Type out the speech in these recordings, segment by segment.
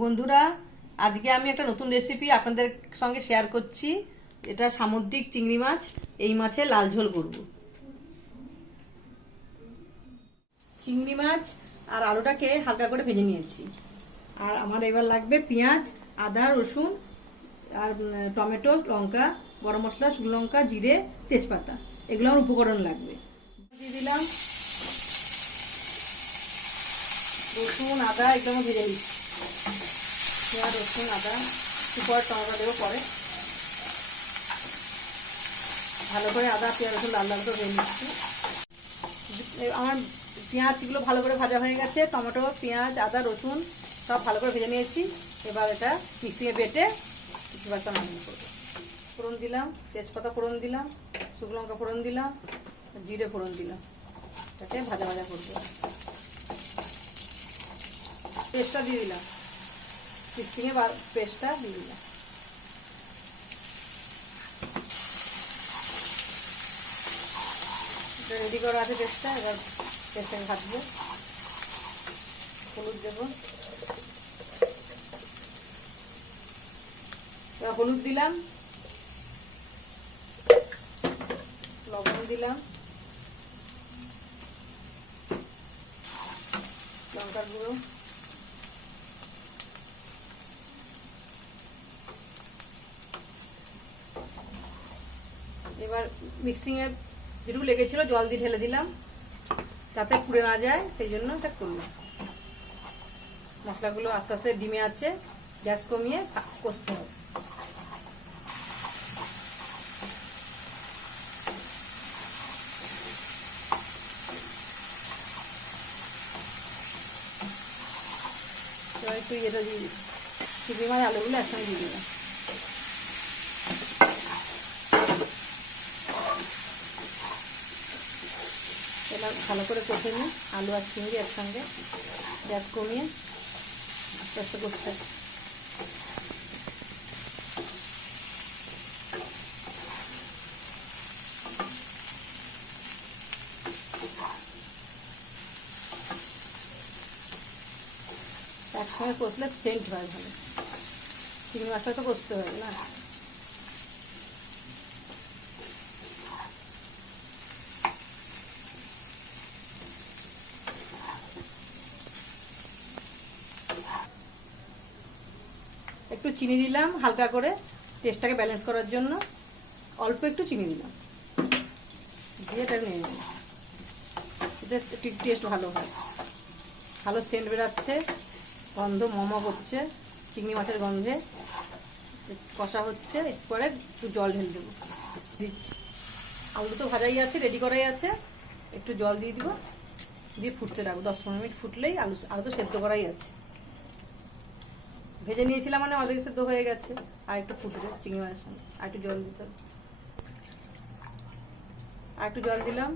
বন্ধুরা, আজকে আমি একটা নতুন রেসিপি আপনাদের সঙ্গে শেয়ার করছি। এটা সামুদ্রিক চিংড়ি মাছ। এই মাছের লাল ঝোল করব। চিংড়ি মাছ আর আলুটাকে হালকা করে ভেজে নিয়েছি। আর আমার এবার লাগবে পেঁয়াজ, আদা, রসুন আর টমেটো, লঙ্কা, গরম মশলা, শুকনো লঙ্কা, জিরে, তেজপাতা। এগুলো আমার উপকরণ লাগবে। দিয়ে দিলাম রসুন, আদা, এগুলো আমি ভেজে নিচ্ছি। পেঁয়াজ, রসুন, আদা, পরে টমেটো দেবো পরে। ভালো করে আদা, পেঁয়াজ, রসুন লাল লাল করে ভেজে নিচ্ছি। আমার পেঁয়াজগুলো ভালো করে ভাজা হয়ে গেছে। টমেটো, পেঁয়াজ, আদা, রসুন সব ভালো করে ভেজে নিয়েছি। এবার এটা মিক্সিয়ে বেটে এবারটা রান্না করবো। ফোড়ন দিলাম, তেজপাতা ফোড়ন দিলাম, শুকনো লঙ্কা ফোড়ন দিলাম, জিরে ফোড়ন দিলাম। এটাকে ভাজা ভাজা করবো। পেস্টটা দিয়ে দিলাম, মিক্সিংয়ে পেস্টটা দিয়ে দিলাম। রেডি করা আছে পেস্টটা। এবার পেস্টটাকে ভাজবো। হলুদ দেবো, এবার হলুদ দিলাম, লবণ দিলাম, লঙ্কার গুঁড়ো, এবার মিক্সিংয়ে যেটুকু লেগেছিল জল দিয়ে ঢেলে দিলাম যাতে পুড়ে না যায়, সেই জন্য এটা করলাম। মশলাগুলো আস্তে আস্তে ডিমে আছে, গ্যাস কমিয়ে কষতে হবে। এবার একটু এটা দিয়ে চিংড়ি মাছ আলুগুলো একসঙ্গে দিয়ে দিলাম। এবার ভালো করে কষে নিই আলু আর চিংড়ি একসঙ্গে। গ্যাস কমিয়ে আস্তে আস্তে কষতে হবে। একসঙ্গে কষলে সেন্ট হয় ভালো। চিংড়ি মাছটা তো কষতে হবে না। একটু চিনি দিলাম হালকা করে, টেস্টটাকে ব্যালেন্স করার জন্য অল্প একটু চিনি দিলাম, দিয়ে এটা নিয়ে নিলাম। এটা টেস্ট ভালো হয়, ভালো সেন্ট বেরাচ্ছে, গন্ধ মমো করছে, চিংড়ি মাছের গন্ধে কষা হচ্ছে। এরপরে একটু জল ঢেলে দেবো, দিচ্ছি। আলু তো ভাজাই আছে, রেডি করাই আছে। একটু জল দিয়ে দিব, দিয়ে ফুটতে রাখবো। 10-15 মিনিট ফুটলেই আলু তো সেদ্ধ করাই আছে। ভেজে নিয়েছিলাম মানে অর্ধেক সেদ্ধ হয়ে গেছে। আর একটু ফুটবে চিংড়ি মাছের সঙ্গে। আর একটু জল দিতে হবে, আর একটু জল দিলাম।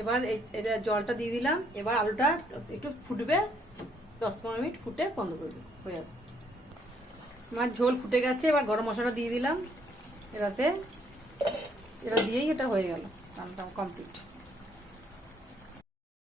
এবার এটা জলটা দিয়ে দিলাম। এবার আলুটা একটু ফুটবে, 10-15 মিনিট ফুটে বন্ধ করে দেবো, হয়ে আসবে। আমার ঝোল ফুটে গেছে। এবার গরম মশলাটা দিয়ে দিলাম। এটা দিয়েই এটা হয়ে গেল, রান্নাটা কমপ্লিট।